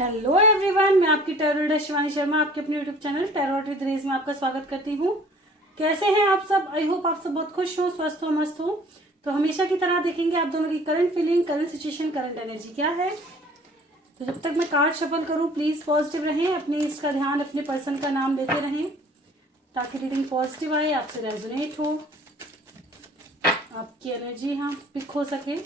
Hello everyone, मैं आपकी tarot reader Shivani Sharma आपके अपने यूट्यूब चैनल टैरो विद रेज में आपका स्वागत करती हूँ। कैसे हैं आप सब? आई होप आप सब बहुत खुश हो, स्वस्थ हो, मस्त हो। तो हमेशा की तरह देखेंगे आप दोनों की current feeling, current situation, current energy क्या है। तो जब तक मैं कार्ड शफल करूँ प्लीज पॉजिटिव रहें, अपने इसका ध्यान अपने पर्सन का नाम लेते रहें ताकि रीडिंग पॉजिटिव आए, आपसे रेजोनेट हो, आपकी एनर्जी यहाँ पिक हो सके।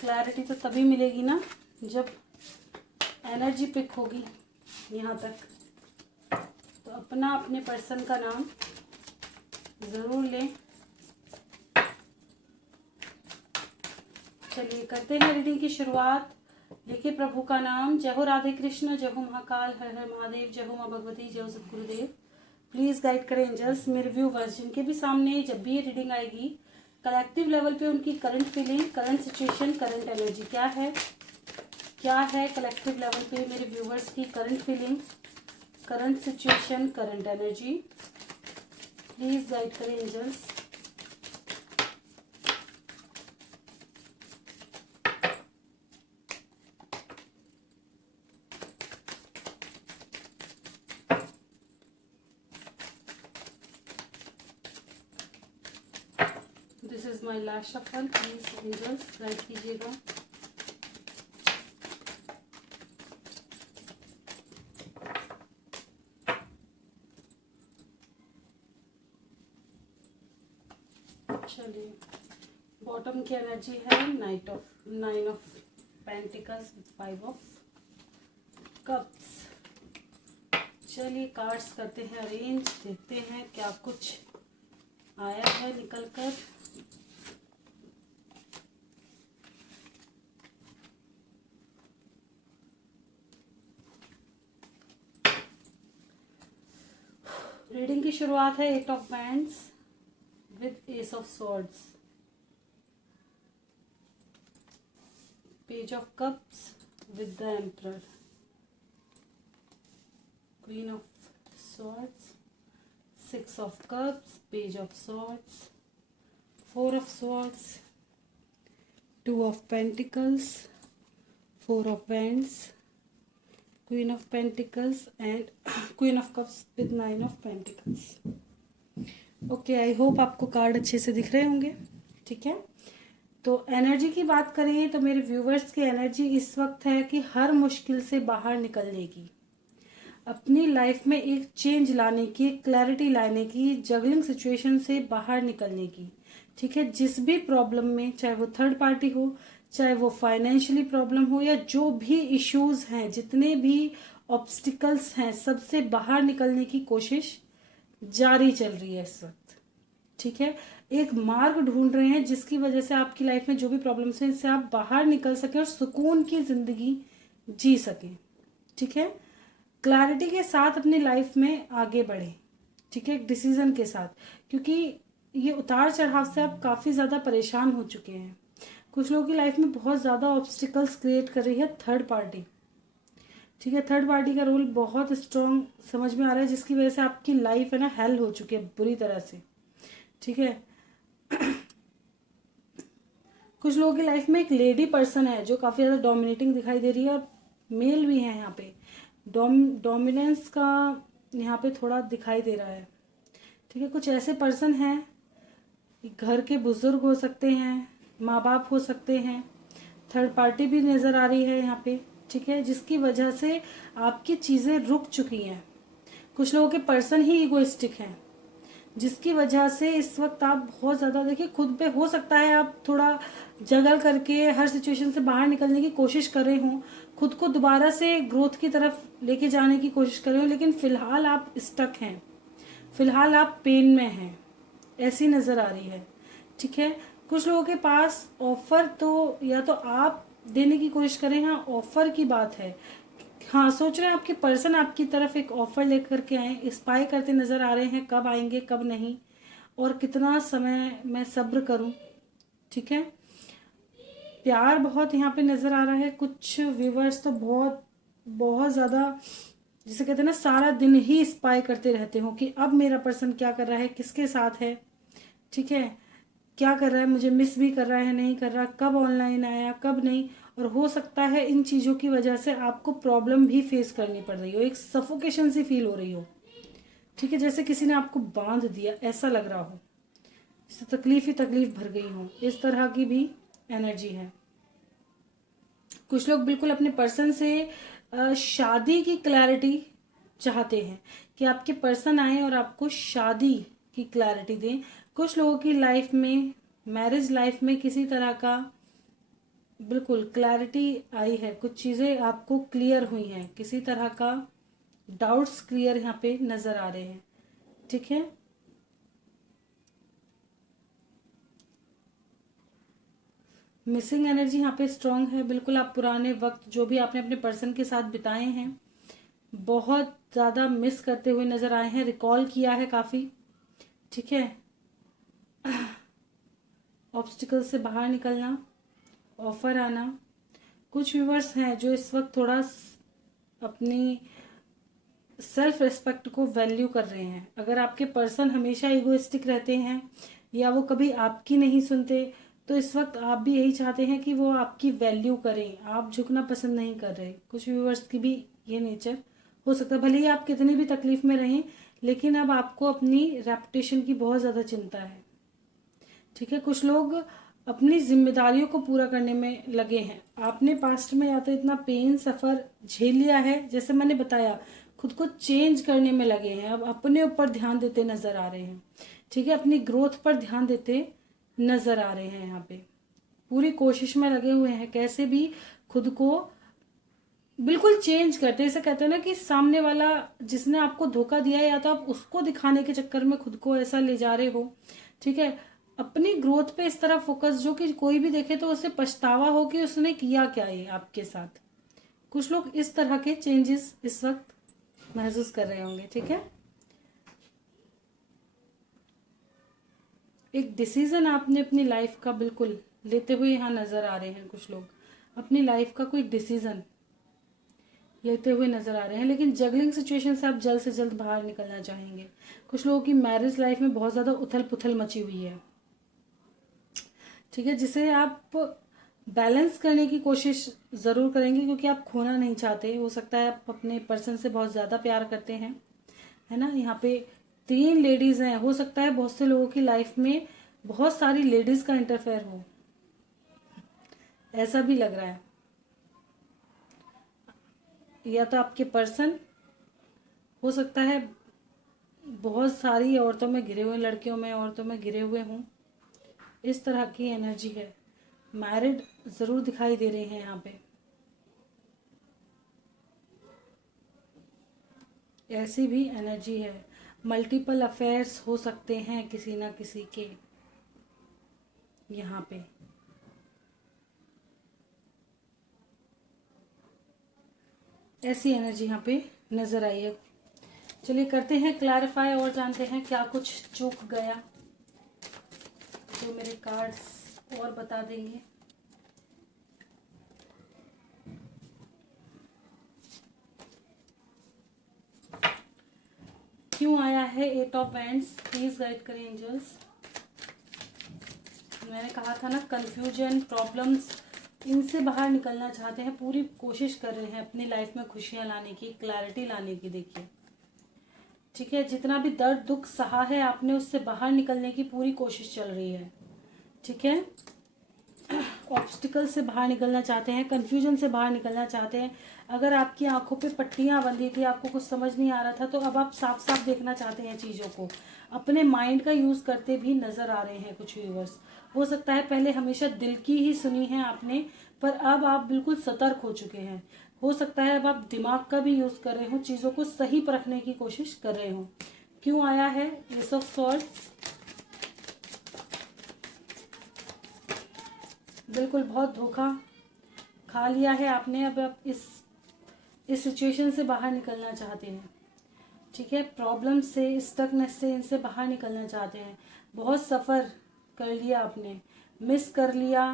क्लैरिटी तो तभी मिलेगी ना जब एनर्जी पिक होगी यहाँ तक। तो अपने पर्सन का नाम ज़रूर लें। चलिए करते हैं रीडिंग की शुरुआत। लिखिए प्रभु का नाम। जय हो राधे कृष्ण, जय हो महाकाल, हर हर महादेव, जय हो माँ भगवती, जय हो सतगुरुदेव। प्लीज़ गाइड करें एंजल्स मेरे व्यूवर्स जिनके भी सामने जब भी ये रीडिंग आएगी कलेक्टिव लेवल पे उनकी current feeling, current situation, current energy क्या है कलेक्टिव लेवल पे मेरे व्यूवर्स की current feeling, current situation, current energy. Please guide करें angels. This is my last shuffle, please angels guide कीजिएगा। चलिए बॉटम की एनर्जी है nine of pentacles, 5 of cups. चलिए कार्ड्स करते हैं अरेंज, देखते हैं क्या कुछ आया है निकल कर। रीडिंग की शुरुआत है 8 of bands with ace of swords, page of cups with the emperor, queen of swords, 6 of cups, page of swords, 4 of swords, 2 of pentacles, 4 of wands, queen of pentacles and queen of cups with 9 of pentacles। Okay, I hope आपको card अच्छे से दिख रहे होंगे। ठीक है, तो energy की बात करें तो मेरे व्यूवर्स की एनर्जी इस वक्त है कि हर मुश्किल से बाहर निकलने की, अपनी लाइफ में एक चेंज लाने की, एक क्लैरिटी लाने की, जगलिंग सिचुएशन से बाहर निकलने की। ठीक है, जिस भी प्रॉब्लम में, चाहे वो थर्ड पार्टी हो, चाहे वो फाइनेंशियली प्रॉब्लम हो, या जो भी इश्यूज हैं, जितने भी ऑब्स्टिकल्स हैं, सबसे बाहर निकलने की कोशिश जारी चल रही है इस वक्त। ठीक है, एक मार्ग ढूंढ रहे हैं जिसकी वजह से आपकी लाइफ में जो भी प्रॉब्लम्स हैं इससे आप बाहर निकल सके और सुकून की जिंदगी जी सके। ठीक है, क्लैरिटी के साथ अपनी लाइफ में आगे बढ़े। ठीक है, एक डिसीजन के साथ, क्योंकि ये उतार चढ़ाव से आप काफी ज्यादा परेशान हो चुके हैं। कुछ लोगों की लाइफ में बहुत ज्यादा ऑब्स्टिकल्स क्रिएट कर रही है थर्ड पार्टी। ठीक है, थर्ड पार्टी का रोल बहुत स्ट्रॉन्ग समझ में आ रहा है, जिसकी वजह से आपकी लाइफ है ना हेल हो चुकी है बुरी तरह से। ठीक है, कुछ लोगों की लाइफ में एक लेडी पर्सन है जो काफी ज्यादा डोमिनेटिंग दिखाई दे रही है, और मेल भी है यहाँ पे। डोमिनेंस का यहाँ पे थोड़ा दिखाई दे रहा है। ठीक है, कुछ ऐसे पर्सन हैं, घर के बुजुर्ग हो सकते हैं, माँ बाप हो सकते हैं, थर्ड पार्टी भी नजर आ रही है यहाँ पे। ठीक है, जिसकी वजह से आपकी चीजें रुक चुकी हैं। कुछ लोगों के पर्सन ही इगोइस्टिक हैं, जिसकी वजह से इस वक्त आप बहुत ज्यादा, देखिए खुद पे हो सकता है आप थोड़ा जगल करके हर सिचुएशन से बाहर निकलने की कोशिश कर रहे हो, खुद को दोबारा से ग्रोथ की तरफ लेके जाने की कोशिश कर रहे हो, लेकिन फिलहाल आप स्टक हैं, फिलहाल आप पेन में हैं, ऐसी नजर आ रही है। ठीक है, कुछ लोगों के पास ऑफर तो या तो आप देने की कोशिश करें, हाँ ऑफर की बात है, हाँ सोच रहे हैं आपके पर्सन आपकी तरफ एक ऑफर लेकर के आए, स्पाई करते नजर आ रहे हैं, कब आएंगे कब नहीं, और कितना समय मैं सब्र करूं। ठीक है, प्यार बहुत यहाँ पे नजर आ रहा है। कुछ व्यूवर्स तो बहुत बहुत ज्यादा, जिसे कहते हैं ना, सारा दिन ही स्पाई करते रहते हो कि अब मेरा पर्सन क्या कर रहा है, किसके साथ है। ठीक है, क्या कर रहा है, मुझे मिस भी कर रहा है नहीं कर रहा, कब ऑनलाइन आया कब नहीं। और हो सकता है इन चीज़ों की वजह से आपको प्रॉब्लम भी फेस करनी पड़ रही हो, एक सफोकेशन सी फील हो रही हो। ठीक है, जैसे किसी ने आपको बांध दिया ऐसा लग रहा हो, इससे तकलीफ ही तकलीफ भर गई हो, इस तरह की भी एनर्जी है। कुछ लोग बिल्कुल अपने पर्सन से शादी की क्लैरिटी चाहते हैं कि आपके पर्सन आए और आपको शादी की क्लैरिटी दें। कुछ लोगों की लाइफ में, मैरिज लाइफ में किसी तरह का बिल्कुल क्लैरिटी आई है, कुछ चीज़ें आपको क्लियर हुई हैं, किसी तरह का डाउट्स क्लियर यहाँ पे नज़र आ रहे हैं। ठीक है, मिसिंग एनर्जी यहाँ पे स्ट्रांग है। बिल्कुल आप पुराने वक्त जो भी आपने अपने पर्सन के साथ बिताए हैं बहुत ज़्यादा मिस करते हुए नज़र आए हैं, रिकॉल किया है काफ़ी। ठीक है, ऑब्स्टिकल से बाहर निकलना, ऑफर आना। कुछ व्यूवर्स हैं जो इस वक्त थोड़ा अपनी सेल्फ रिस्पेक्ट को वैल्यू कर रहे हैं। अगर आपके पर्सन हमेशा इगोइस्टिक रहते हैं या वो कभी आपकी नहीं सुनते, तो इस वक्त आप भी यही चाहते हैं कि वो आपकी वैल्यू करें, आप झुकना पसंद नहीं कर रहे। कुछ व्यूवर्स की भी ये नेचर हो सकता है, भले ही आप कितनी भी तकलीफ में रहें, लेकिन अब आपको अपनी रेपुटेशन की बहुत ज़्यादा चिंता है। ठीक है, कुछ लोग अपनी जिम्मेदारियों को पूरा करने में लगे हैं। आपने पास्ट में या तो इतना पेन सफ़र झेल लिया है, जैसे मैंने बताया, खुद को चेंज करने में लगे हैं, अब अपने ऊपर ध्यान देते नजर आ रहे हैं। ठीक है, अपनी ग्रोथ पर ध्यान देते नजर आ रहे हैं, यहाँ पे पूरी कोशिश में लगे हुए हैं कैसे भी खुद को बिल्कुल चेंज करते। इसे कहते हैं ना कि सामने वाला जिसने आपको धोखा दिया है, या तो आप उसको दिखाने के चक्कर में खुद को ऐसा ले जा रहे हो। ठीक है, अपनी ग्रोथ पे इस तरह फोकस जो कि कोई भी देखे तो उसे पछतावा हो कि उसने किया क्या ये आपके साथ। कुछ लोग इस तरह के चेंजेस इस वक्त महसूस कर रहे होंगे। ठीक है, एक डिसीजन आपने अपनी लाइफ का बिल्कुल लेते हुए यहाँ नजर आ रहे हैं। कुछ लोग अपनी लाइफ का कोई डिसीजन लेते हुए नजर आ रहे हैं, लेकिन जगलिंग सिचुएशन से आप जल्द से जल्द बाहर निकलना चाहेंगे। कुछ लोगों की मैरिज लाइफ में बहुत ज्यादा उथल पुथल मची हुई है। ठीक है, जिसे आप बैलेंस करने की कोशिश जरूर करेंगे, क्योंकि आप खोना नहीं चाहते। हो सकता है आप अपने पर्सन से बहुत ज्यादा प्यार करते हैं, है ना। यहाँ पे 3 लेडीज हैं, हो सकता है बहुत से लोगों की लाइफ में बहुत सारी लेडीज का इंटरफेयर हो, ऐसा भी लग रहा है। या तो आपके पर्सन हो सकता है बहुत सारी औरतों में घिरे हुए, लड़कियों में, औरतों में घिरे हुए हों, इस तरह की एनर्जी है। मैरिड जरूर दिखाई दे रहे हैं यहाँ पे, ऐसी भी एनर्जी है। मल्टीपल अफेयर्स हो सकते हैं किसी ना किसी के यहाँ पे। ऐसी एनर्जी यहाँ पे नजर आई है। चलिए करते हैं क्लैरिफाई और जानते हैं क्या कुछ चूक गया जो मेरे कार्ड्स और बता देंगे। क्यों आया है 8 ऑफ वैंड्स, प्लीज गाइड करें एंजल्स। मैंने कहा था ना, कंफ्यूजन, प्रॉब्लम्स, इनसे बाहर निकलना चाहते हैं, पूरी कोशिश कर रहे हैं अपनी लाइफ में खुशियां लाने की, क्लैरिटी लाने की। देखिए, ठीक है, जितना भी दर्द दुख सहा है आपने, उससे बाहर निकलने की पूरी कोशिश चल रही है। ठीक है, ऑब्स्टिकल से बाहर निकलना चाहते हैं, कंफ्यूजन से बाहर निकलना चाहते हैं। अगर आपकी आंखों पे पट्टियां बंधी थी, आपको कुछ समझ नहीं आ रहा था, तो अब आप साफ साफ देखना चाहते हैं चीज़ों को। अपने माइंड का यूज़ करते भी नजर आ रहे हैं कुछ व्यूवर्स। हो सकता है पहले हमेशा दिल की ही सुनी है आपने, पर अब आप बिल्कुल सतर्क हो चुके हैं। हो सकता है अब आप दिमाग का भी यूज़ कर रहे हो, चीज़ों को सही परखने की कोशिश कर रहे हो। क्यों आया है एस ऑफ सॉर्ड्स? बिल्कुल बहुत धोखा खा लिया है आपने, अब आप इस सिचुएशन से बाहर निकलना चाहते हैं। ठीक है, प्रॉब्लम से, स्टकनेस से, इनसे बाहर निकलना चाहते हैं। बहुत सफ़र कर लिया आपने, मिस कर लिया,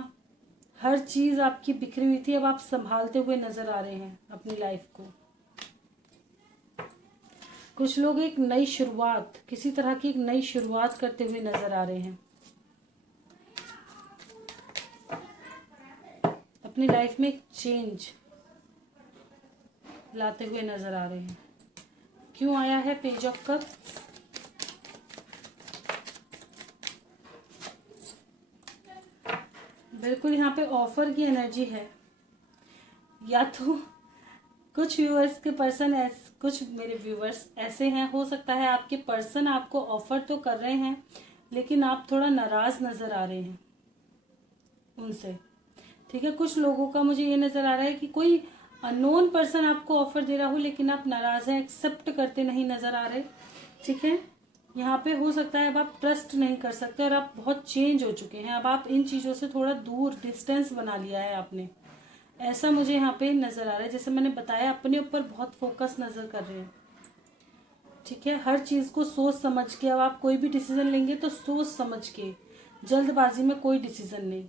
हर चीज़ आपकी बिखरी हुई थी, अब आप संभालते हुए नज़र आ रहे हैं अपनी लाइफ को। कुछ लोग एक नई शुरुआत, किसी तरह की एक नई शुरुआत करते हुए नज़र आ रहे हैं। अपनी लाइफ में एक चेंज लाते हुए नजर आ रहे हैं। क्यों आया है पेज ऑफ कप्स? बिल्कुल यहाँ पे ऑफर की एनर्जी है। या तो कुछ व्यूअर्स के पर्सन कुछ मेरे व्यूअर्स ऐसे हैं, हो सकता है आपके पर्सन आपको ऑफर तो कर रहे हैं लेकिन आप थोड़ा नाराज नजर आ रहे हैं उनसे। ठीक है, कुछ लोगों का मुझे ये नजर आ रहा है कि कोई अननोन पर्सन आपको ऑफर दे रहा हो लेकिन आप नाराज हैं, एक्सेप्ट करते नहीं नजर आ रहे। ठीक है, यहाँ पे हो सकता है अब आप ट्रस्ट नहीं कर सकते और आप बहुत चेंज हो चुके हैं। अब आप इन चीजों से थोड़ा दूर डिस्टेंस बना लिया है आपने, ऐसा मुझे यहाँ पे नजर आ रहा है। जैसे मैंने बताया, अपने ऊपर बहुत फोकस नजर कर रहे हैं। ठीक है, हर चीज को सोच समझ के, अब आप कोई भी डिसीजन लेंगे तो सोच समझ के, जल्दबाजी में कोई डिसीजन नहीं।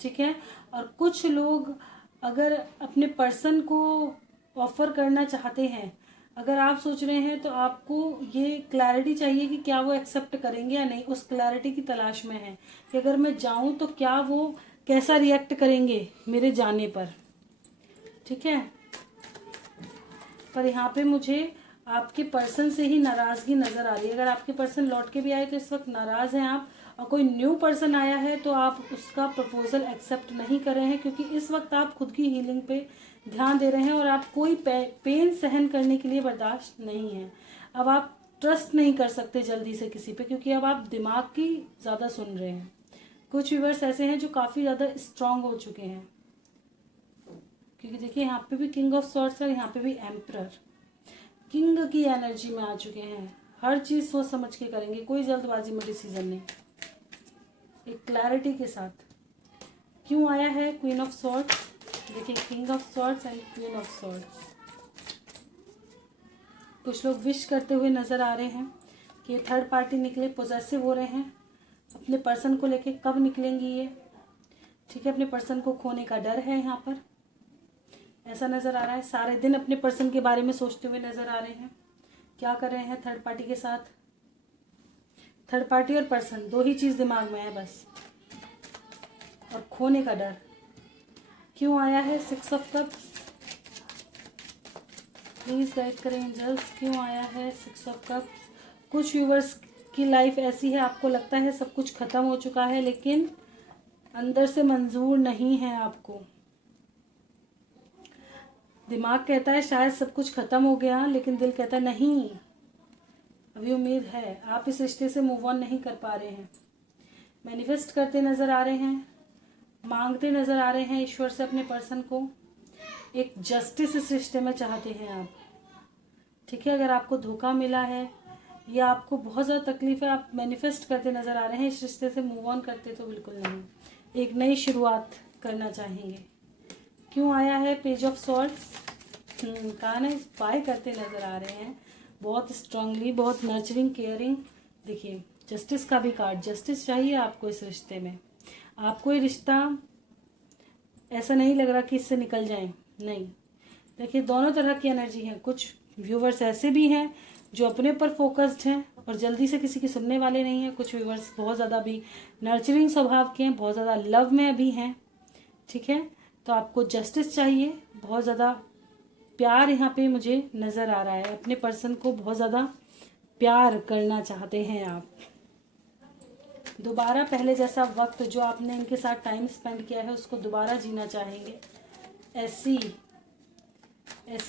ठीक है, और कुछ लोग अगर अपने पर्सन को ऑफर करना चाहते हैं, अगर आप सोच रहे हैं तो आपको ये क्लैरिटी चाहिए कि क्या वो एक्सेप्ट करेंगे या नहीं, उस क्लैरिटी की तलाश में है कि अगर मैं जाऊं तो क्या वो कैसा रिएक्ट करेंगे मेरे जाने पर। ठीक है, पर यहाँ पे मुझे आपके पर्सन से ही नाराजगी नजर आ रही है। अगर आपके पर्सन लौट के भी आए तो इस वक्त नाराज हैं आप, और कोई न्यू पर्सन आया है तो आप उसका प्रपोजल एक्सेप्ट नहीं कर रहे हैं क्योंकि इस वक्त आप खुद की हीलिंग पे ध्यान दे रहे हैं और आप कोई पेन सहन करने के लिए बर्दाश्त नहीं है। अब आप ट्रस्ट नहीं कर सकते जल्दी से किसी पे क्योंकि अब आप दिमाग की ज़्यादा सुन रहे हैं। कुछ व्यूअर्स ऐसे हैं जो काफ़ी ज़्यादा स्ट्रांग हो चुके हैं क्योंकि देखिए यहाँ पे भी किंग ऑफ सॉर्ड्स है, यहाँ पे भी एम्परर, किंग की एनर्जी में आ चुके हैं। हर चीज सोच समझ के करेंगे, कोई जल्दबाजी में डिसीजन नहीं, एक क्लैरिटी के साथ। क्यों आया है क्वीन ऑफ सॉर्ड्स? देखिए, king of swords and queen of swords. कुछ लोग विश करते हुए नजर आ रहे हैं कि ये थर्ड पार्टी निकले, पोजेसिव हो रहे हैं अपने पर्सन को लेके। कब निकलेंगी ये? ठीक है, अपने पर्सन को खोने का डर है यहाँ पर, ऐसा नजर आ रहा है। सारे दिन अपने पर्सन के बारे में सोचते हुए नजर आ रहे हैं। क्या कर रहे हैं थर्ड पार्टी के साथ? थर्ड पार्टी और पर्सन, दो ही चीज दिमाग में है बस, और खोने का डर। क्यों आया है six of cups? Please guide करें एंजल्स, क्यों आया है सिक्स ऑफ कप्स? कुछ व्यूवर्स की लाइफ ऐसी है, आपको लगता है सब कुछ खत्म हो चुका है लेकिन अंदर से मंजूर नहीं है आपको। दिमाग कहता है शायद सब कुछ खत्म हो गया, लेकिन दिल कहता है नहीं, अभी उम्मीद है। आप इस रिश्ते से मूव ऑन नहीं कर पा रहे हैं। मैनिफेस्ट करते नजर आ रहे हैं, मांगते नजर आ रहे हैं ईश्वर से अपने पर्सन को। एक जस्टिस इस रिश्ते में चाहते हैं आप। ठीक है, अगर आपको धोखा मिला है या आपको बहुत ज़्यादा तकलीफ है, आप मैनिफेस्ट करते नजर आ रहे हैं इस रिश्ते से मूव ऑन करते तो बिल्कुल नहीं, एक नई शुरुआत करना चाहेंगे। क्यों आया है पेज ऑफ सॉर्ड्स? कहा ना, स्पाई करते नजर आ रहे हैं बहुत स्ट्रांगली, बहुत नर्चरिंग, केयरिंग। देखिए, जस्टिस का भी कार्ड, जस्टिस चाहिए आपको इस रिश्ते में। आपको ये रिश्ता ऐसा नहीं लग रहा कि इससे निकल जाएं, नहीं। देखिए, दोनों तरह की एनर्जी है। कुछ व्यूवर्स ऐसे भी हैं जो अपने ऊपर फोकस्ड हैं और जल्दी से किसी की सुनने वाले नहीं हैं। कुछ व्यूवर्स बहुत ज़्यादा भी नर्चरिंग स्वभाव के हैं, बहुत ज़्यादा लव में अभी हैं। ठीक है, तो आपको जस्टिस चाहिए, बहुत ज़्यादा प्यार यहाँ पे मुझे नज़र आ रहा है। अपने पर्सन को बहुत ज़्यादा प्यार करना चाहते हैं आप। दोबारा पहले जैसा वक्त जो आपने इनके साथ टाइम स्पेंड किया है उसको दोबारा जीना चाहेंगे, ऐसी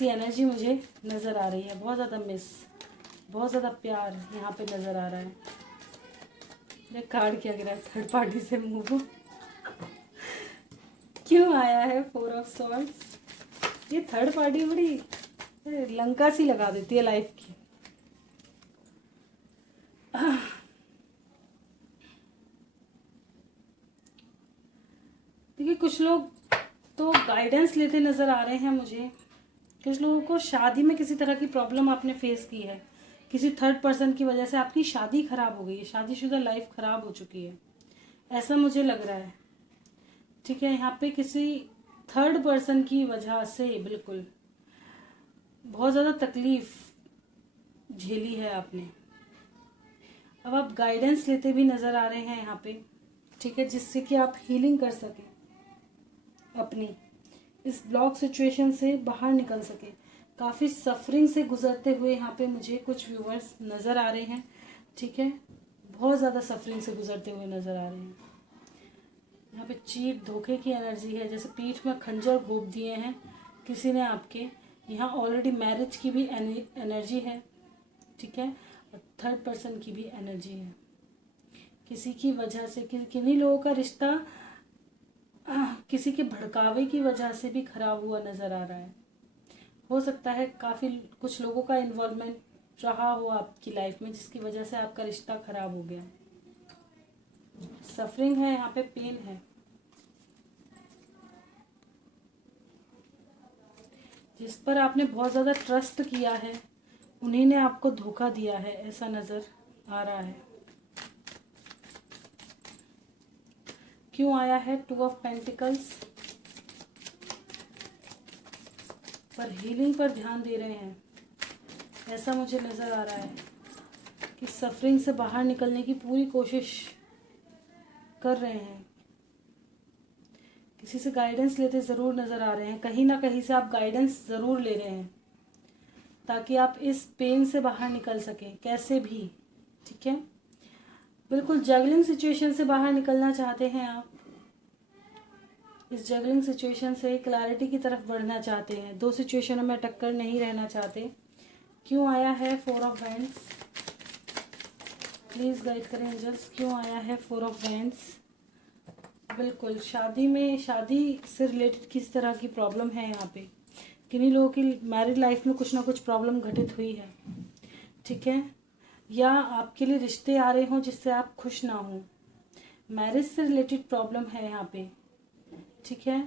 एनर्जी मुझे नज़र आ रही है। बहुत ज़्यादा मिस, बहुत ज़्यादा प्यार यहाँ पे नज़र आ रहा है। ये कार्ड क्या गिरा है? थर्ड पार्टी से मूव। क्यों आया है फोर ऑफ सॉर्ड्स? ये थर्ड पार्टी बड़ी लंका सी लगा देती है लाइफ की। देखिए, कुछ लोग तो गाइडेंस लेते नजर आ रहे हैं मुझे। कुछ लोगों को शादी में किसी तरह की प्रॉब्लम आपने फेस की है, किसी थर्ड पर्सन की वजह से आपकी शादी खराब हो गई है, शादीशुदा लाइफ खराब हो चुकी है, ऐसा मुझे लग रहा है। ठीक है, यहाँ पे किसी थर्ड पर्सन की वजह से बिल्कुल बहुत ज़्यादा तकलीफ झेली है आपने। अब आप गाइडेंस लेते भी नज़र आ रहे हैं यहाँ पे। ठीक है, जिससे कि आप हीलिंग कर सकें। अपनी इस ब्लॉक सिचुएशन से बाहर निकल सके। काफ़ी सफरिंग से गुजरते हुए यहाँ पे मुझे कुछ व्यूवर्स नज़र आ रहे हैं, ठीक है, बहुत ज़्यादा सफरिंग से गुजरते हुए नज़र आ रहे हैं। यहाँ पे चीट धोखे की एनर्जी है, जैसे पीठ में खंजर घोंप दिए हैं किसी ने आपके। यहाँ ऑलरेडी मैरिज की भी एनर्जी है, ठीक है, और थर्ड पर्सन की भी एनर्जी है। किसी की वजह से किन्हीं लोगों का रिश्ता किसी के भड़कावे की वजह से भी खराब हुआ नज़र आ रहा है। हो सकता है काफ़ी कुछ लोगों का इन्वॉल्वमेंट रहा हो आपकी लाइफ में, जिसकी वजह से आपका रिश्ता खराब हो गया। सफरिंग है यहाँ पे, पेन है। जिस पर आपने बहुत ज़्यादा ट्रस्ट किया है उन्हीं ने आपको धोखा दिया है, ऐसा नज़र आ रहा है। क्यों आया है 2 ऑफ पेंटिकल्स? पर हीलिंग पर ध्यान दे रहे हैं, ऐसा मुझे नज़र आ रहा है कि सफरिंग से बाहर निकलने की पूरी कोशिश कर रहे हैं। किसी से गाइडेंस लेते ज़रूर नज़र आ रहे हैं, कहीं ना कहीं से आप गाइडेंस ज़रूर ले रहे हैं ताकि आप इस पेन से बाहर निकल सकें कैसे भी, ठीक है। बिल्कुल जगलिंग सिचुएशन से बाहर निकलना चाहते हैं आप। इस जगलिंग सिचुएशन से क्लैरिटी की तरफ बढ़ना चाहते हैं, दो सिचुएशनों में टक्कर नहीं रहना चाहते। क्यों आया है 4 ऑफ वैंड्स? प्लीज़ गाइड करें एंजल्स, क्यों आया है 4 ऑफ वैंड्स? बिल्कुल शादी से रिलेटेड किस तरह की प्रॉब्लम है यहाँ पे। किन्हीं लोगों की मैरिड लाइफ में कुछ ना कुछ प्रॉब्लम घटित हुई है, ठीक है, या आपके लिए रिश्ते आ रहे हों जिससे आप खुश ना हो। मैरिज से रिलेटेड प्रॉब्लम है यहाँ पे, ठीक है,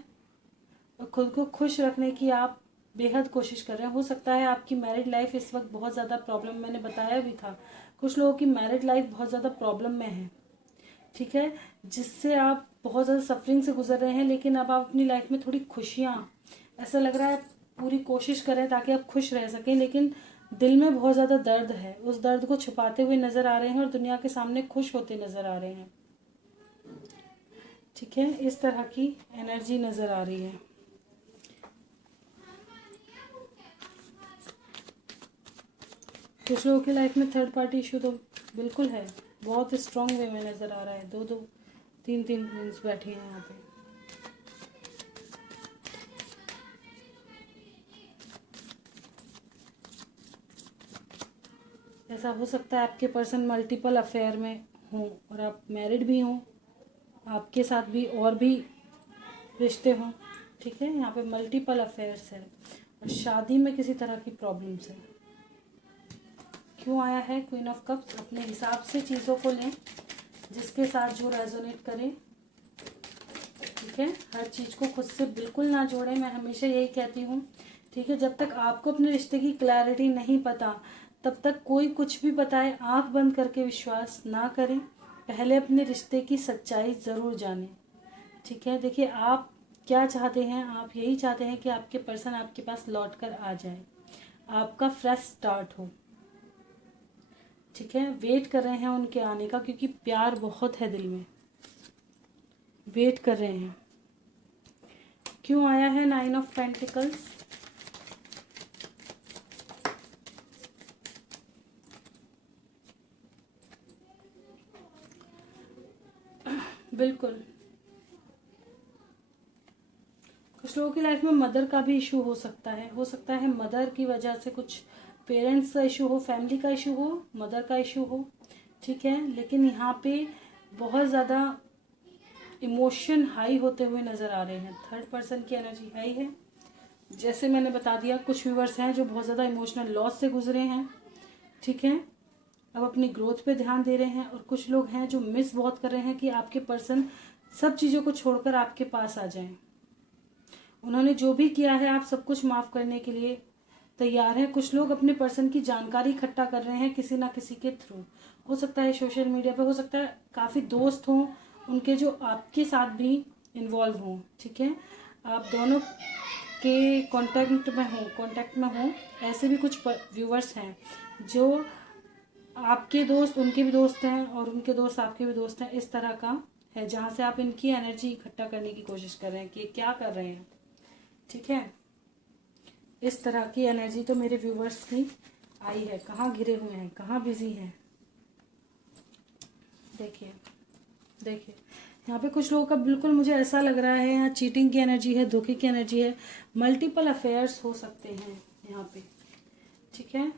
और खुद को खुश रखने की आप बेहद कोशिश कर रहे हैं। हो सकता है आपकी मैरिड लाइफ इस वक्त बहुत ज़्यादा प्रॉब्लम, मैंने बताया भी था, कुछ लोगों की मैरिड लाइफ बहुत ज़्यादा प्रॉब्लम में है, ठीक है, जिससे आप बहुत ज़्यादा सफरिंग से गुजर रहे हैं। लेकिन अब आप अपनी लाइफ में थोड़ी खुशियाँ, ऐसा लग रहा है पूरी कोशिश करें ताकि आप खुश रह सकें, लेकिन दिल में बहुत ज़्यादा दर्द है। उस दर्द को छुपाते हुए नज़र आ रहे हैं और दुनिया के सामने खुश होते नज़र आ रहे हैं, ठीक है, इस तरह की एनर्जी नज़र आ रही है। कुछ लोगों की लाइफ में थर्ड पार्टी इशू तो बिल्कुल है, बहुत स्ट्रॉन्ग वे में नज़र आ रहा है। 2-2 3-3 मीन्स बैठी हैं यहाँ पे। ऐसा हो सकता है आपके पर्सन मल्टीपल अफेयर में हों और आप मैरिड भी हों, आपके साथ भी और भी रिश्ते हों, ठीक है, यहाँ पे मल्टीपल अफेयर्स है और शादी में किसी तरह की प्रॉब्लम्स है। क्यों आया है क्वीन ऑफ कप्स? अपने हिसाब से चीज़ों को लें, जिसके साथ जो रेजोनेट करें, ठीक है, हर चीज़ को खुद से बिल्कुल ना जोड़ें, मैं हमेशा यही कहती हूँ, ठीक है। जब तक आपको अपने रिश्ते की क्लैरिटी नहीं पता तब तक कोई कुछ भी बताए आंख बंद करके विश्वास ना करें। पहले अपने रिश्ते की सच्चाई ज़रूर जानें, ठीक है। देखिए आप क्या चाहते हैं, आप यही चाहते हैं कि आपके पर्सन आपके पास लौट कर आ जाए, आपका फ्रेश स्टार्ट हो, ठीक है। वेट कर रहे हैं उनके आने का, क्योंकि प्यार बहुत है दिल में, वेट कर रहे हैं। क्यों आया है 9 ऑफ पेंटिकल्स? बिल्कुल कुछ लोगों की लाइफ में मदर का भी इशू हो सकता है मदर की वजह से कुछ पेरेंट्स का इशू हो, फैमिली का इशू हो, मदर का इशू हो, ठीक है। लेकिन यहाँ पे बहुत ज़्यादा इमोशन हाई होते हुए नज़र आ रहे हैं, थर्ड पर्सन की एनर्जी हाई है। जैसे मैंने बता दिया, कुछ व्यूवर्स हैं जो बहुत ज़्यादा इमोशनल लॉस से गुजरे हैं, ठीक है, अब अपनी ग्रोथ पे ध्यान दे रहे हैं। और कुछ लोग हैं जो मिस बहुत कर रहे हैं कि आपके पर्सन सब चीज़ों को छोड़कर आपके पास आ जाएं। उन्होंने जो भी किया है आप सब कुछ माफ़ करने के लिए तैयार हैं। कुछ लोग अपने पर्सन की जानकारी इकट्ठा कर रहे हैं किसी ना किसी के थ्रू, हो सकता है सोशल मीडिया पे, हो सकता है काफ़ी दोस्त हों उनके जो आपके साथ भी इन्वॉल्व हों, ठीक है, आप दोनों के कांटेक्ट में हो। ऐसे भी कुछ व्यूवर्स हैं जो आपके दोस्त उनके भी दोस्त हैं और उनके दोस्त आपके भी दोस्त हैं, इस तरह का है जहाँ से आप इनकी एनर्जी इकट्ठा करने की कोशिश कर रहे हैं कि ये क्या कर रहे हैं। ठीक है, इस तरह की एनर्जी तो मेरे व्यूवर्स की आई है। कहाँ घिरे हुए हैं, कहाँ बिजी हैं, देखिए देखिए। यहाँ पे कुछ लोगों का बिल्कुल मुझे ऐसा लग रहा है यहाँ चीटिंग की एनर्जी है, धोखे की एनर्जी है, मल्टीपल अफेयर्स हो सकते हैं यहाँ पे। ठीक है,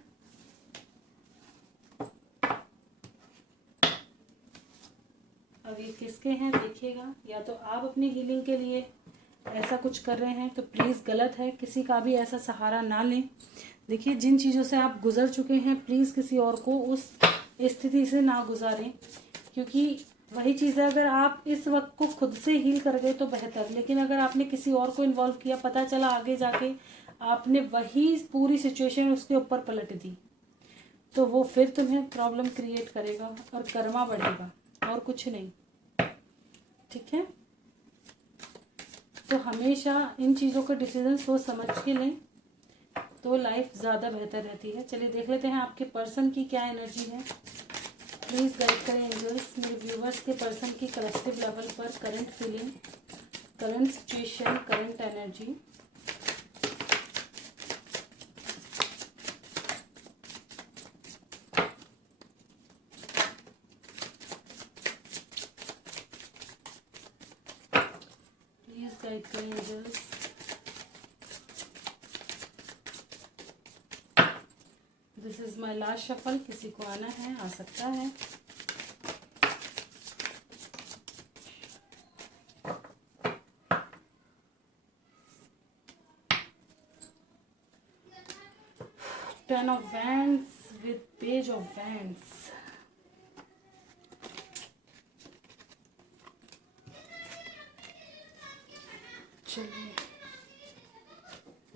अब ये किसके हैं देखिएगा। या तो आप अपनी हीलिंग के लिए ऐसा कुछ कर रहे हैं तो प्लीज़ गलत है, किसी का भी ऐसा सहारा ना लें। देखिए, जिन चीज़ों से आप गुजर चुके हैं प्लीज़ किसी और को उस स्थिति से ना गुजारें, क्योंकि वही चीज़ है, अगर आप इस वक्त को खुद से हील कर गए तो बेहतर, लेकिन अगर आपने किसी और को इन्वॉल्व किया, पता चला आगे जाके आपने वही पूरी सिचुएशन उसके ऊपर पलट दी, तो वो फिर तुम्हें प्रॉब्लम क्रिएट करेगा और कर्मा बढ़ेगा और कुछ नहीं। ठीक है, तो हमेशा इन चीज़ों का डिसीजन सोच समझ के लें तो लाइफ ज़्यादा बेहतर रहती है। चलिए देख लेते हैं आपके पर्सन की क्या एनर्जी है। प्लीज़ गाइड करें एंजल्स मेरे व्यूवर्स के पर्सन की कलेक्टिव लेवल पर current feeling, current situation, current energy. Please guide करें angels. This is my last shuffle, किसी को आना है आ सकता है। Ten of wands with page of wands. चलिए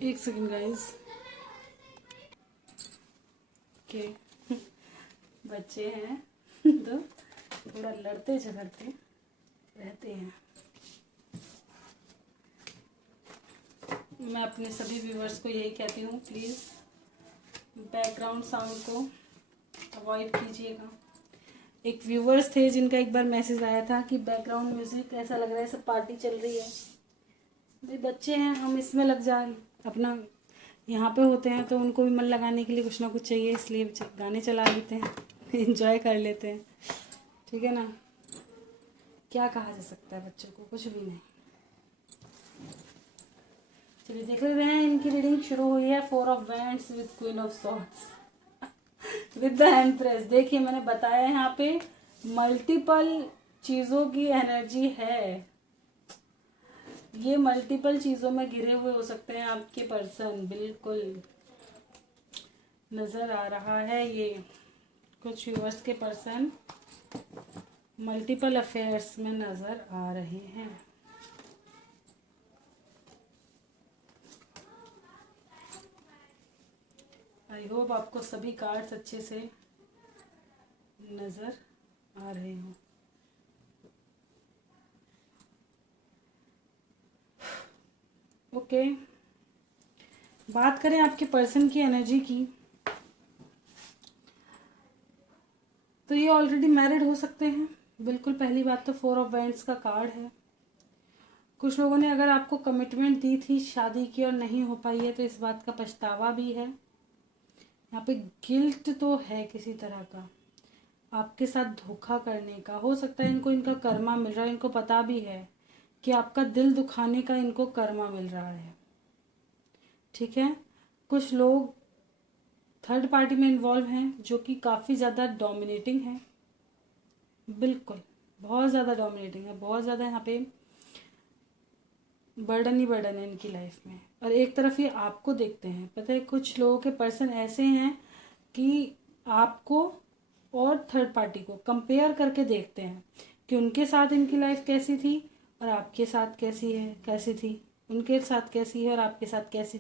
एक सेकेंड गाइज के बच्चे हैं तो थोड़ा लड़ते झगड़ते रहते हैं। मैं अपने सभी व्यूवर्स को यही कहती हूँ, प्लीज़ बैकग्राउंड साउंड को अवॉइड कीजिएगा। एक व्यूवर्स थे जिनका एक बार मैसेज आया था कि बैकग्राउंड म्यूजिक ऐसा लग रहा है सब पार्टी चल रही है। भाई बच्चे हैं, हम इसमें लग जाए, अपना यहाँ पे होते हैं तो उनको भी मन लगाने के लिए कुछ ना कुछ चाहिए, इसलिए गाने चला लेते हैं एंजॉय कर लेते हैं। ठीक है ना, क्या कहा जा सकता है बच्चों को, कुछ भी नहीं। चलिए देख लेते हैं, इनकी रीडिंग शुरू हुई है। 4 of wands with queen of swords with the empress. देखिए मैंने बताया यहाँ पे मल्टीपल चीज़ों की एनर्जी है, ये मल्टीपल चीज़ों में घिरे हुए हो सकते हैं आपके पर्सन, बिल्कुल नज़र आ रहा है। ये कुछ व्यूअर्स के पर्सन मल्टीपल अफेयर्स में नज़र आ रहे हैं। आई होप आपको सभी कार्ड्स अच्छे से नज़र आ रहे हों। ओके, बात करें आपके पर्सन की एनर्जी की, तो ये ऑलरेडी मैरिड हो सकते हैं। बिल्कुल पहली बात तो 4 ऑफ वैंड्स का कार्ड है। कुछ लोगों ने अगर आपको कमिटमेंट दी थी शादी की और नहीं हो पाई है तो इस बात का पछतावा भी है। यहाँ पे गिल्ट तो है किसी तरह का, आपके साथ धोखा करने का। हो सकता है इनको इनका कर्मा मिल रहा है, इनको पता भी है कि आपका दिल दुखाने का इनको कर्मा मिल रहा है। ठीक है, कुछ लोग थर्ड पार्टी में इन्वॉल्व हैं जो कि काफ़ी ज़्यादा डोमिनेटिंग है, बिल्कुल बहुत ज़्यादा डोमिनेटिंग है, बहुत ज़्यादा यहाँ पे बर्डन ही बर्डन है इनकी लाइफ में। और एक तरफ ये आपको देखते हैं, पता है कुछ लोगों के पर्सन ऐसे हैं कि आपको और थर्ड पार्टी को कंपेयर करके देखते हैं कि उनके साथ इनकी लाइफ कैसी थी और आपके साथ कैसी थी, उनके साथ कैसी है और आपके साथ कैसी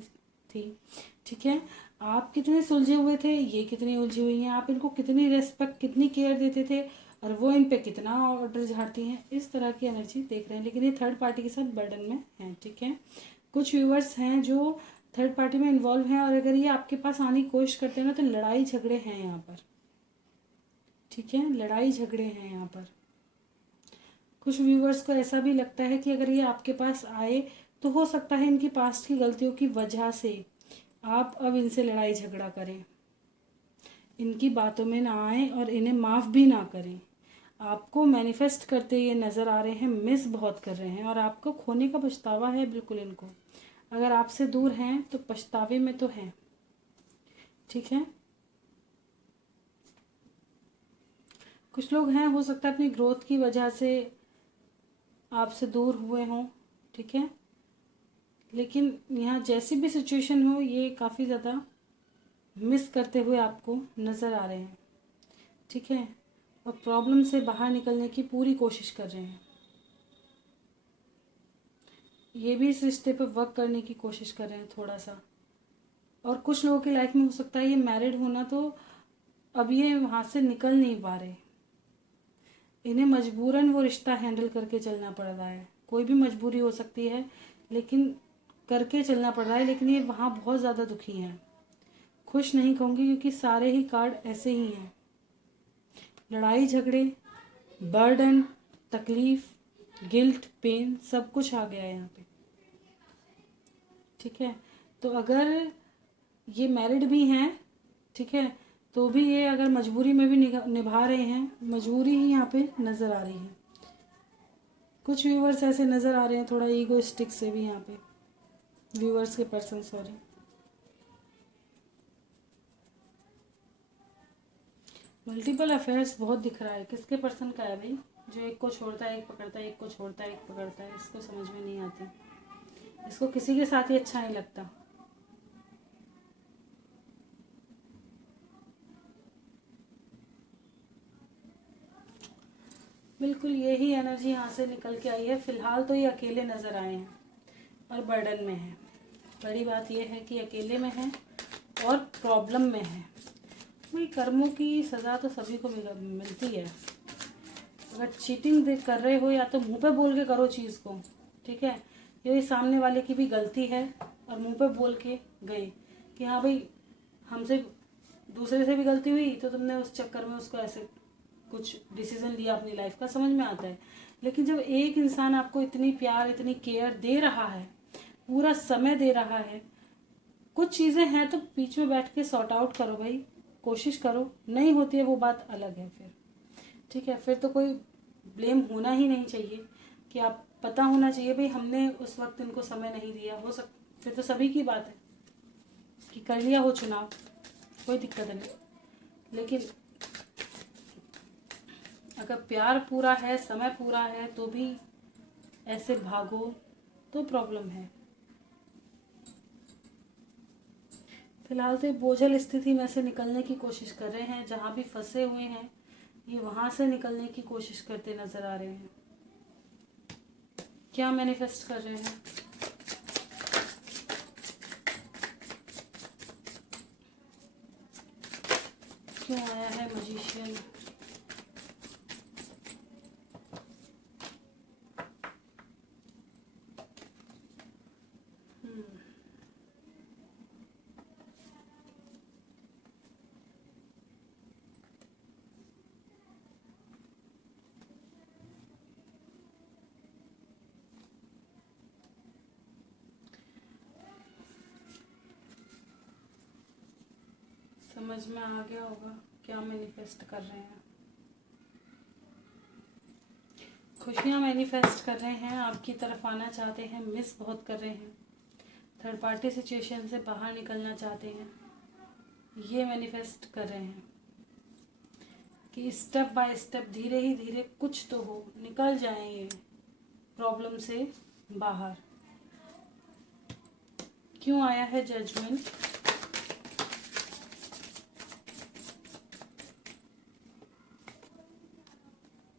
थी। ठीक है, आप कितने सुलझे हुए थे, ये कितनी उलझी हुई हैं, आप इनको कितनी रेस्पेक्ट कितनी केयर देते थे और वो इन पे कितना ऑर्डर झाड़ती हैं, इस तरह की एनर्जी देख रहे हैं। लेकिन ये थर्ड पार्टी के साथ बर्डन में हैं। ठीक है, कुछ व्यूवर्स हैं जो थर्ड पार्टी में इन्वॉल्व हैं और अगर ये आपके पास आने की कोशिश करते हैं ना तो लड़ाई झगड़े हैं यहाँ पर। ठीक है, लड़ाई झगड़े हैं यहाँ पर। कुछ व्यूवर्स को ऐसा भी लगता है कि अगर ये आपके पास आए तो हो सकता है इनकी पास्ट की गलतियों की वजह से आप अब इनसे लड़ाई झगड़ा करें, इनकी बातों में ना आए और इन्हें माफ़ भी ना करें। आपको मैनिफेस्ट करते ये नज़र आ रहे हैं, मिस बहुत कर रहे हैं और आपको खोने का पछतावा है बिल्कुल इनको। अगर आपसे दूर हैं तो पछतावे में तो हैं, ठीक है। कुछ लोग हैं, हो सकता है अपनी ग्रोथ की वजह से आपसे दूर हुए हों, ठीक है। लेकिन यहाँ जैसी भी सिचुएशन हो, ये काफ़ी ज़्यादा मिस करते हुए आपको नज़र आ रहे हैं, ठीक है। और प्रॉब्लम से बाहर निकलने की पूरी कोशिश कर रहे हैं। ये भी इस रिश्ते पर वर्क करने की कोशिश कर रहे हैं थोड़ा सा। और कुछ लोगों की लाइफ में हो सकता है ये मैरिड होना, तो अब ये वहाँ से निकल नहीं पा रहे, इन्हें मजबूरन वो रिश्ता हैंडल करके चलना पड़ रहा है। कोई भी मजबूरी हो सकती है, लेकिन करके चलना पड़ रहा है। लेकिन ये वहाँ बहुत ज़्यादा दुखी हैं, खुश नहीं कहूँगी क्योंकि सारे ही कार्ड ऐसे ही हैं। लड़ाई झगड़े, बर्डन, तकलीफ, गिल्ट, पेन, सब कुछ आ गया है यहाँ पे, ठीक है। तो अगर ये मैरिड भी हैं, ठीक है, तो भी ये अगर मजबूरी में भी निभा रहे हैं, मजबूरी ही यहाँ पे नज़र आ रही है। कुछ व्यूवर्स ऐसे नज़र आ रहे हैं थोड़ा ईगोइस्टिक से भी यहाँ पे, व्यूवर्स के पर्सन, सॉरी। मल्टीपल अफेयर्स बहुत दिख रहा है। किसके पर्सन का है भाई? जो एक को छोड़ता है एक पकड़ता है, एक को छोड़ता है एक पकड़ता है, इसको समझ में नहीं आती। इसको किसी के साथ ही अच्छा नहीं लगता। बिल्कुल यही एनर्जी यहाँ से निकल के आई है। फिलहाल तो ये अकेले नज़र आए हैं और बर्डन में है। बड़ी बात यह है कि अकेले में है और प्रॉब्लम में है। भाई कर्मों की सज़ा तो सभी को मिलती है। अगर चीटिंग कर रहे हो, या तो मुंह पे बोल के करो चीज़ को, ठीक है। ये सामने वाले की भी गलती है और मुंह पे बोल के गए कि हाँ भाई हमसे दूसरे से भी गलती हुई, तो तुमने उस चक्कर में उसको ऐसे कुछ डिसीजन लिया अपनी लाइफ का, समझ में आता है। लेकिन जब एक इंसान आपको इतनी प्यार, इतनी केयर दे रहा है, पूरा समय दे रहा है, कुछ चीज़ें हैं तो बीच में बैठ के सॉर्ट आउट करो भाई, कोशिश करो। नहीं होती है वो बात अलग है फिर, ठीक है। फिर तो कोई ब्लेम होना ही नहीं चाहिए, कि आप पता होना चाहिए भाई हमने उस वक्त इनको समय नहीं दिया। हो फिर तो सभी की बात है कि कर लिया हो चुनाव, कोई दिक्कत नहीं। लेकिन अगर प्यार पूरा है, समय पूरा है, तो भी ऐसे भागो तो प्रॉब्लम है। फिलहाल तो बोझल स्थिति में से निकलने की कोशिश कर रहे हैं। जहाँ भी फंसे हुए हैं ये वहाँ से निकलने की कोशिश करते नजर आ रहे हैं। क्या मैनिफेस्ट कर रहे हैं? क्यों आया है मैजिशियन? समझ में आ गया होगा क्या मैनिफेस्ट कर रहे हैं। खुशियाँ मैनिफेस्ट कर रहे हैं, आपकी तरफ आना चाहते हैं, मिस बहुत कर रहे हैं, थर्ड पार्टी सिचुएशन से बाहर निकलना चाहते हैं। ये मैनिफेस्ट कर रहे हैं कि स्टेप बाय स्टेप, धीरे ही धीरे कुछ तो हो, निकल जाएं ये प्रॉब्लम से बाहर। क्यों आया है जजमेंट?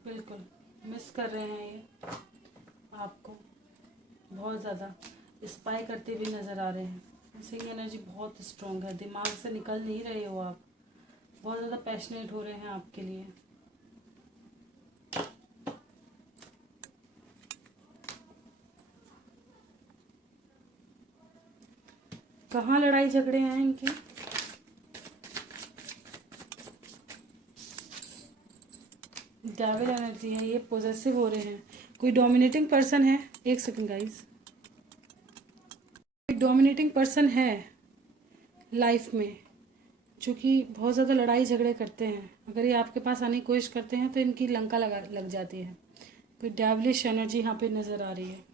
बिल्कुल मिस कर रहे हैं ये आपको, बहुत ज़्यादा स्पाई करते भी नज़र आ रहे हैं। ऐसे ही एनर्जी बहुत स्ट्रॉन्ग है, दिमाग से निकल नहीं रहे हो आप, बहुत ज़्यादा पैशनेट हो रहे हैं आपके लिए। कहाँ लड़ाई झगड़े हैं इनके? डेविल एनर्जी है, ये पॉजेसिव हो रहे हैं। कोई डोमिनेटिंग पर्सन है, एक सेकंड गाइस, एक डोमिनेटिंग पर्सन है लाइफ में जो कि बहुत ज़्यादा लड़ाई झगड़े करते हैं। अगर ये आपके पास आने की कोशिश करते हैं तो इनकी लंका लग जाती है। कोई डेविलिश एनर्जी यहाँ पे नज़र आ रही है,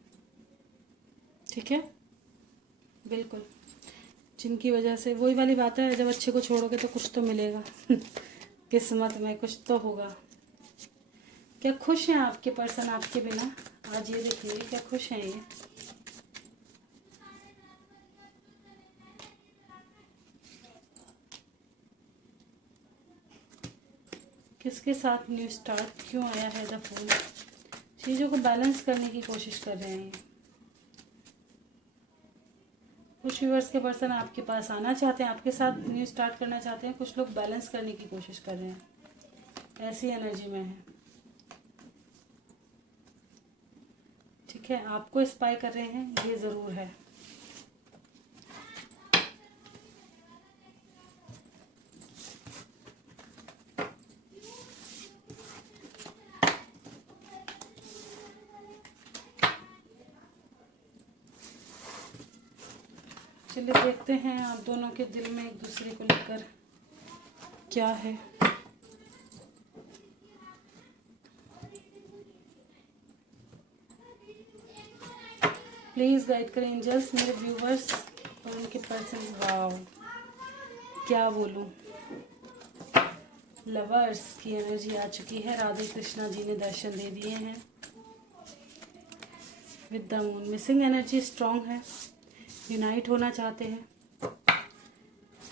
ठीक है, बिल्कुल, जिनकी वजह से वही वाली बात है, जब अच्छे को छोड़ोगे तो कुछ तो मिलेगा किस्मत में कुछ तो होगा। क्या खुश हैं आपके पर्सन आपके बिना? आज ये देखिए, क्या खुश हैं ये? किसके साथ न्यू स्टार्ट क्यों आया है द फूल? चीज़ों को बैलेंस करने की कोशिश कर रहे हैं। कुछ व्यूअर्स के पर्सन आपके पास आना चाहते हैं, आपके साथ न्यू स्टार्ट करना चाहते हैं, कुछ लोग बैलेंस करने की कोशिश कर रहे हैं, ऐसी एनर्जी में है, ठीक है। आपको स्पाई कर रहे हैं, ये ज़रूर है। चलिए देखते हैं आप दोनों के दिल में एक दूसरे को लेकर क्या है। प्लीज़ गाइड करें एंजल्स मेरे व्यूवर्स और उनके पर्सन। वाव, क्या बोलूं, लवर्स की एनर्जी आ चुकी है। राधे कृष्णा जी ने दर्शन दे दिए हैं with the moon. Missing energy strong है, यूनाइट होना चाहते हैं,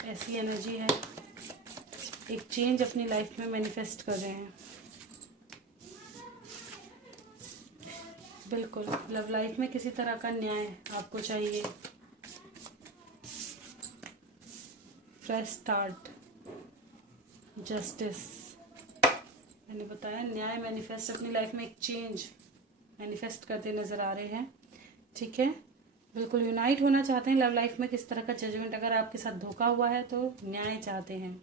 ऐसी एनर्जी है। एक चेंज अपनी लाइफ में मैनिफेस्ट कर रहे हैं, बिल्कुल। लव लाइफ में किसी तरह का न्याय आपको चाहिए, फ्रेश स्टार्ट, जस्टिस, मैंने बताया न्याय मैनिफेस्ट, अपनी लाइफ में एक चेंज मैनिफेस्ट करते नजर आ रहे हैं, ठीक है, बिल्कुल। यूनाइट होना चाहते हैं, लव लाइफ में किस तरह का जजमेंट, अगर आपके साथ धोखा हुआ है तो न्याय चाहते हैं,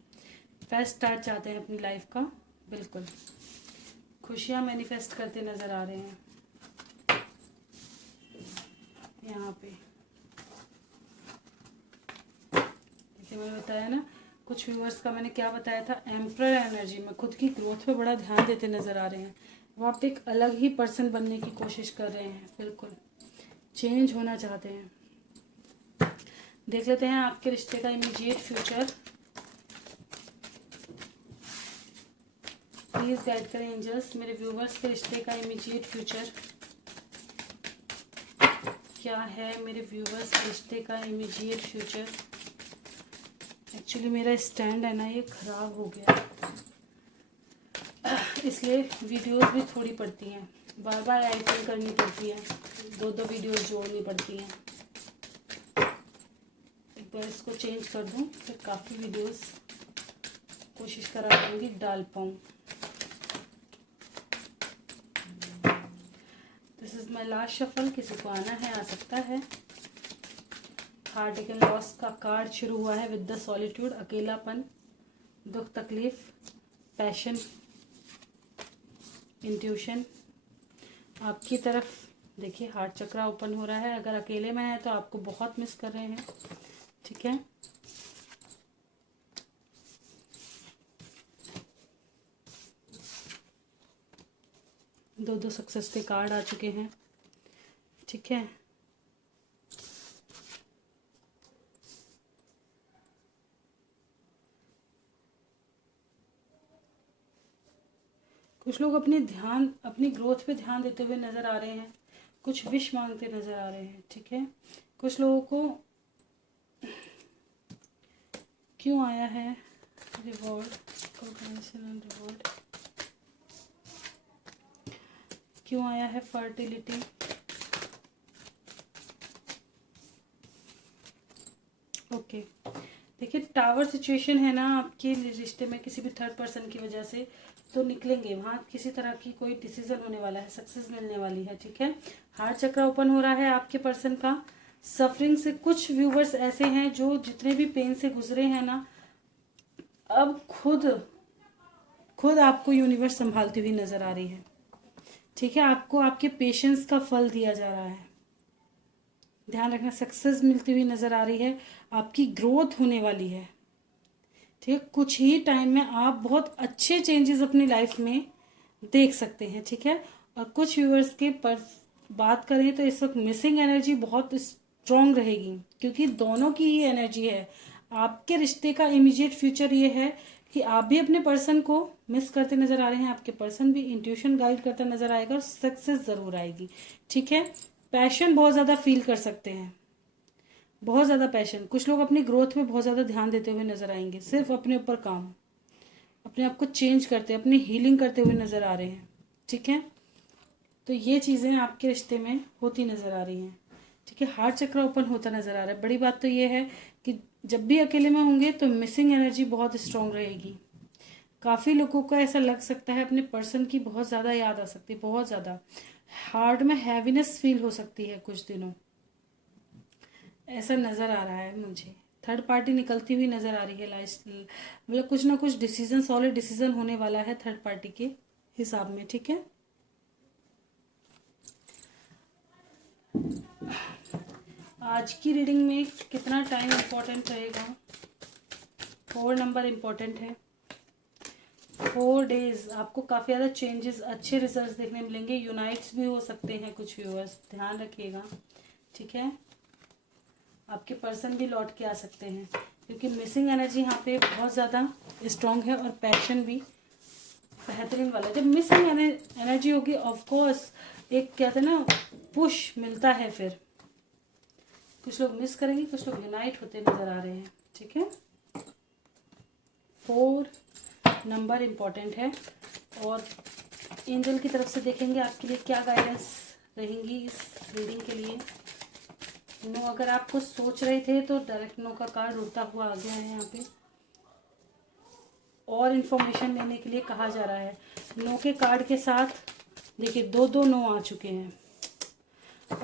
फ्रेश स्टार्ट चाहते हैं अपनी लाइफ का, बिल्कुल। खुशियाँ मैनिफेस्ट करते नजर आ रहे हैं यहाँ पे। देखिए मैंने बताया ना, कुछ व्यूअर्स का मैंने क्या बताया था, एम्परर एनर्जी में खुद की ग्रोथ पे बड़ा ध्यान देते नजर आ रहे हैं। वो आप एक अलग ही पर्सन बनने की कोशिश कर रहे हैं, बिल्कुल चेंज होना चाहते हैं। देख लेते हैं आपके रिश्ते का इमीडिएट फ्यूचर। प्लीज गाइड करें एंजल्स मेरे व्यूवर्स के रिश्ते का इमीडिएट फ्यूचर क्या है। मेरे व्यूवर्स के रिश्ते का इमीडिएट फ्यूचर। एक्चुअली मेरा स्टैंड है ना, ये खराब हो गया, इसलिए वीडियोस भी थोड़ी पड़ती हैं, बार बार एडिटिंग करनी पड़ती है, दो दो वीडियोस जोड़नी पड़ती हैं। एक बार इसको चेंज कर दूं, फिर काफ़ी वीडियोस कोशिश करा दूंगी डाल पाऊँ। This is my last shuffle. किसी को आना है आ सकता है। हार्ट एंड लॉस का कार्ड शुरू हुआ है विद द सॉलिट्यूड, अकेलापन, दुख तकलीफ, पैशन, इंट्यूशन। आपकी तरफ देखिए हार्ट चक्रा ओपन हो रहा है। अगर अकेले में है तो आपको बहुत मिस कर रहे हैं, ठीक है। दो दो सक्सेस के कार्ड आ चुके हैं, ठीक है। कुछ लोग अपनी ग्रोथ पे ध्यान देते हुए नजर आ रहे हैं, कुछ विश मांगते नजर आ रहे हैं, ठीक है। कुछ लोगों को क्यों आया है रिवॉर्ड, रिवॉर्ड क्यों आया है, फर्टिलिटी, ओके। देखिए टावर सिचुएशन है ना आपके रिश्ते में किसी भी थर्ड पर्सन की वजह से, तो निकलेंगे वहाँ, किसी तरह की कोई डिसीजन होने वाला है, सक्सेस मिलने वाली है, ठीक है। हार्ट चक्र ओपन हो रहा है आपके पर्सन का। सफरिंग से कुछ व्यूवर्स ऐसे हैं जो जितने भी पेन से गुजरे हैं ना, अब खुद आपको यूनिवर्स संभालती हुई नजर आ रही है, ठीक है, आपको आपके पेशेंस का फल दिया जा रहा है। ध्यान रखना, सक्सेस मिलती हुई नज़र आ रही है, आपकी ग्रोथ होने वाली है। ठीक है, कुछ ही टाइम में आप बहुत अच्छे चेंजेस अपनी लाइफ में देख सकते हैं। ठीक है, और कुछ व्यूअर्स के पर बात करें तो इस वक्त मिसिंग एनर्जी बहुत स्ट्रॉन्ग रहेगी, क्योंकि दोनों की ही एनर्जी है। आपके रिश्ते का इमीडिएट फ्यूचर ये है कि आप भी अपने पर्सन को मिस करते नजर आ रहे हैं, आपके पर्सन भी इंट्यूशन गाइड करता नजर आएगा और सक्सेस ज़रूर आएगी। ठीक है, पैशन बहुत ज़्यादा फील कर सकते हैं, बहुत ज़्यादा पैशन। कुछ लोग अपनी ग्रोथ में बहुत ज़्यादा ध्यान देते हुए नजर आएंगे, सिर्फ अपने ऊपर काम, अपने आप को चेंज करते, अपनी हीलिंग करते हुए नजर आ रहे हैं। ठीक है, तो ये चीज़ें आपके रिश्ते में होती नजर आ रही हैं। ठीक है, हार्ट चक्र ओपन होता नजर आ रहा है। बड़ी बात तो ये है कि जब भी अकेले में होंगे तो मिसिंग एनर्जी बहुत स्ट्रांग रहेगी। काफ़ी लोगों को ऐसा लग सकता है अपने पर्सन की बहुत ज़्यादा याद आ सकती है, बहुत ज़्यादा हार्ट में हैवीनेस फील हो सकती है कुछ दिनों, ऐसा नज़र आ रहा है मुझे। थर्ड पार्टी निकलती हुई नज़र आ रही है लाइफ, मतलब कुछ ना कुछ डिसीजन, सॉलिड डिसीजन होने वाला है थर्ड पार्टी के हिसाब में। ठीक है, आज की रीडिंग में कितना टाइम इम्पोर्टेंट रहेगा? 4 नंबर इम्पोर्टेंट है। 4 डेज आपको काफ़ी ज़्यादा चेंजेस, अच्छे रिजल्ट्स देखने मिलेंगे। यूनाइट्स भी हो सकते हैं कुछ व्यूअर्स, ध्यान रखिएगा। ठीक है, आपके पर्सन भी लौट के आ सकते हैं, क्योंकि मिसिंग एनर्जी यहाँ पे बहुत ज़्यादा स्ट्रॉन्ग है और पैशन भी बेहतरीन वाला है। जब मिसिंग एनर्जी होगी ऑफकोर्स एक कहते हैं ना पुश मिलता है, फिर कुछ लोग मिस करेंगे, कुछ लोग यूनाइट होते नजर आ रहे हैं। ठीक है, 4 नंबर इम्पॉर्टेंट है। और एंजल की तरफ से देखेंगे आपके लिए क्या गाइडेंस रहेंगी इस रीडिंग के लिए। नो, अगर आप कुछ सोच रहे थे तो डायरेक्ट नो का कार्ड उड़ता हुआ आ गया है यहाँ पे। और इन्फॉर्मेशन लेने के लिए कहा जा रहा है। नो के कार्ड के साथ देखिए 2 नो आ चुके हैं।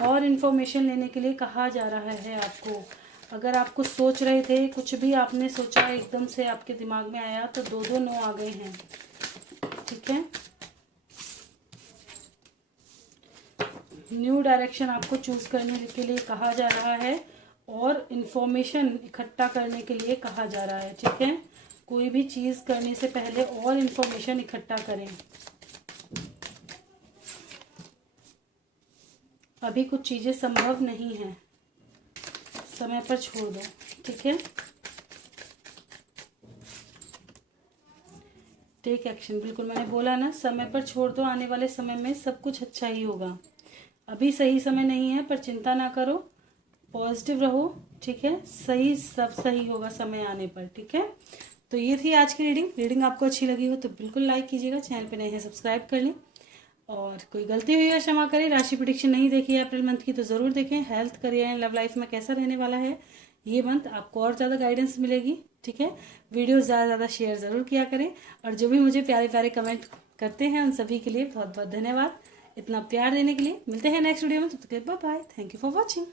और इन्फॉर्मेशन लेने के लिए कहा जा रहा है आपको। अगर आप कुछ सोच रहे थे, कुछ भी आपने सोचा एकदम से आपके दिमाग में आया, तो 2 नो आ गए हैं। ठीक है, न्यू डायरेक्शन आपको चूज करने के लिए कहा जा रहा है और इन्फॉर्मेशन इकट्ठा करने के लिए कहा जा रहा है। ठीक है, कोई भी चीज़ करने से पहले और इन्फॉर्मेशन इकट्ठा करें। अभी कुछ चीज़ें संभव नहीं है, समय पर छोड़ दो। ठीक है, टेक एक्शन, बिल्कुल मैंने बोला ना, समय पर छोड़ दो, आने वाले समय में सब कुछ अच्छा ही होगा। अभी सही समय नहीं है, पर चिंता ना करो, पॉजिटिव रहो। ठीक है, सही, सब सही होगा समय आने पर। ठीक है, तो ये थी आज की रीडिंग आपको अच्छी लगी हो तो बिल्कुल लाइक कीजिएगा, चैनल पे नए हैं सब्सक्राइब कर लें, और कोई गलती हुई है क्षमा करें। राशि प्रेडिक्शन नहीं देखी है अप्रैल मंथ की तो ज़रूर देखें। Health, career and love life में कैसा रहने वाला है ये मंथ, आपको और ज़्यादा गाइडेंस मिलेगी। ठीक है, वीडियो ज़्यादा ज़्यादा शेयर ज़रूर किया करें, और जो भी मुझे प्यारे प्यारे कमेंट करते हैं उन सभी के लिए बहुत बहुत धन्यवाद इतना प्यार देने के लिए। मिलते हैं नेक्स्ट वीडियो में, तब तक bye bye, thank you for watching.